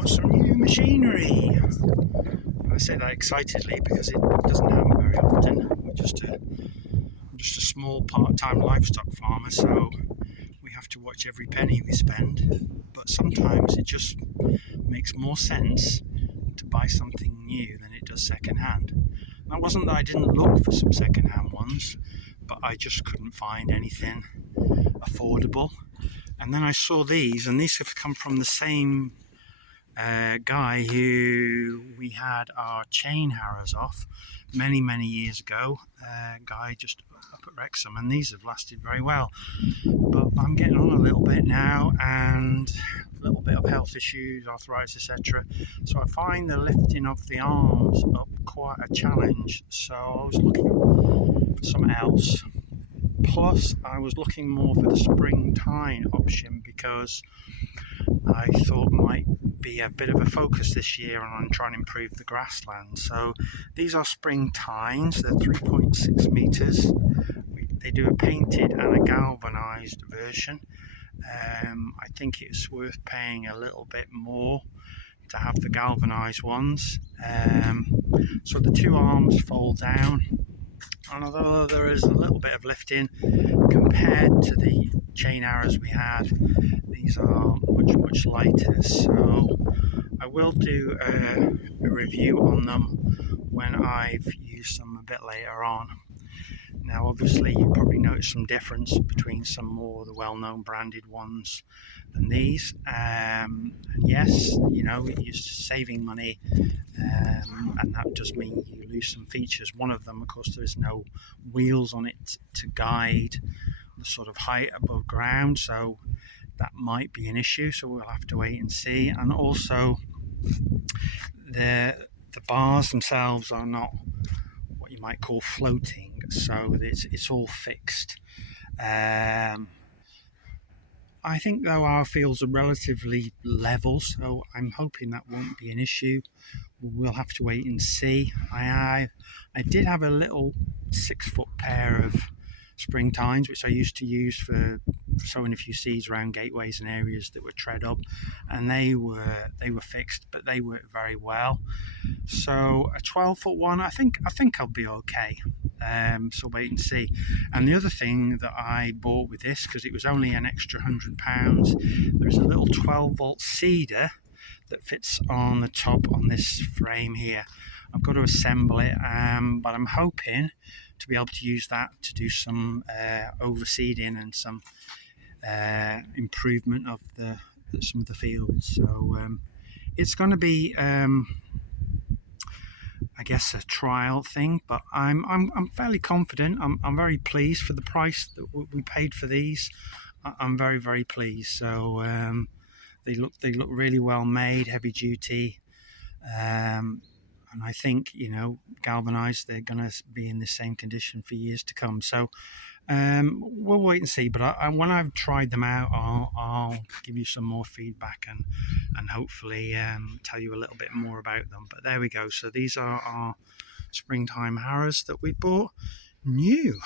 bought some new machinery. I say that excitedly because it doesn't happen very often. I'm just a small part-time livestock farmer, so we have to watch every penny we spend. But sometimes it just makes more sense to buy something new than it does second-hand. And it wasn't that I didn't look for some second-hand ones, but I just couldn't find anything affordable. And then I saw these, and these have come from the same guy who we had our chain harrows off many years ago. Guy just up at Wrexham, and these have lasted very well. But I'm getting on a little bit now, and a little bit of health issues, arthritis, etc. So I find the lifting of the arms up quite a challenge. So I was looking for something else. Plus, I was looking more for the spring tine option because I thought might be a bit of a focus this year on trying to improve the grassland. So these are spring tines. They're 3.6 meters. They do a painted and a galvanized version. I think it's worth paying a little bit more to have the galvanized ones. So the two arms fold down, and although there is a little bit of lifting compared to the chain arrows we had, these are much lighter. So I will do a review on them when I've used them a bit later on. Now obviously you probably noticed some difference between some more of the well-known branded ones than these, and yes, you know, you're saving money, and that does mean you lose some features. One of them, of course, there is no wheels on it to guide the sort of height above ground, so that might be an issue, so we'll have to wait and see. And also the bars themselves are not what you might call floating, so it's all fixed. I think though our fields are relatively level, so I'm hoping that won't be an issue. We'll have to wait and see. I did have a little 6-foot pair of spring tines, which I used to use for sowing a few seeds around gateways and areas that were tread up, and they were fixed, but they worked very well. So a 12-foot one, I think I'll be okay. So wait and see. And the other thing that I bought with this, because it was only an extra £100, there's a little 12-volt seeder that fits on the top on this frame here. I've got to assemble it, but I'm hoping to be able to use that to do some overseeding and some improvement of some of the fields. So it's going to be I guess a trial thing, but I'm fairly confident. I'm very pleased for the price that we paid for these. I'm very pleased. So they look really well made, heavy duty, and I think, you know, galvanized, they're going to be in the same condition for years to come. So we'll wait and see. But when I've tried them out, I'll give you some more feedback and hopefully tell you a little bit more about them. But there we go. So these are our springtime harrows that we bought new.